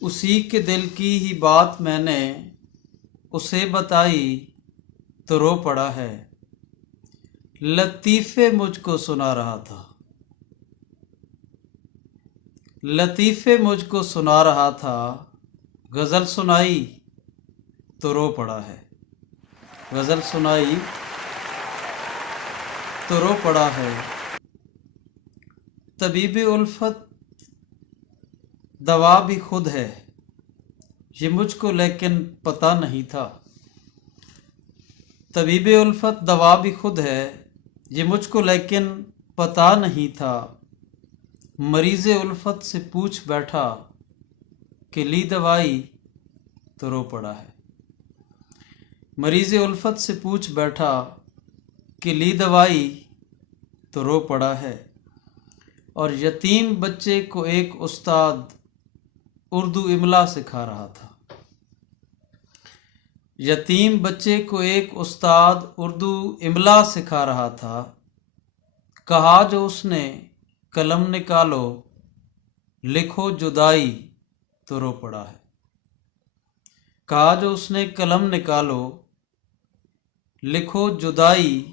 اسی کے دل کی ہی بات میں نے اسے بتائی تو رو پڑا ہے۔ لطیفے مجھ کو سنا رہا تھا، لطیفے مجھ کو سنا رہا تھا، غزل سنائی تو رو پڑا ہے، غزل سنائی تو رو پڑا ہے۔ طبیب الفت دوا بھی خود ہے، یہ مجھ کو لیکن پتہ نہیں تھا۔ طبیب الفت دوا بھی خود ہے، یہ مجھ کو لیکن پتہ نہیں تھا۔ مریض الفت سے پوچھ بیٹھا کہ لی دوائی تو رو پڑا ہے، مریض الفت سے پوچھ بیٹھا کہ لی دوائی تو رو پڑا ہے۔ اور یتیم بچے کو ایک استاد اردو املا سکھا رہا تھا، یتیم بچے کو ایک استاد اردو املا سکھا رہا تھا۔ کہا جو اس نے قلم نکالو لکھو جدائی تو رو پڑا ہے، کہا جو اس نے قلم نکالو لکھو جدائی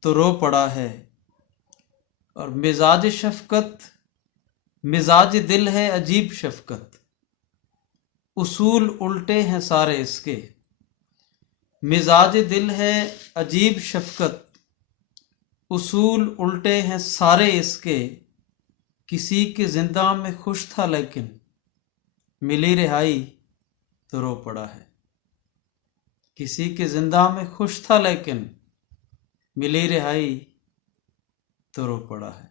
تو رو پڑا ہے۔ اور مزاج شفقت مزاج دل ہے عجیب شفقت، اصول الٹے ہیں سارے اس کے۔ مزاج دل ہے عجیب شفقت، اصول الٹے ہیں سارے اس کے۔ کسی کے زندہ میں خوش تھا لیکن ملی رہائی تو رو پڑا ہے، کسی کے زندہ میں خوش تھا لیکن ملی رہائی تو رو پڑا ہے۔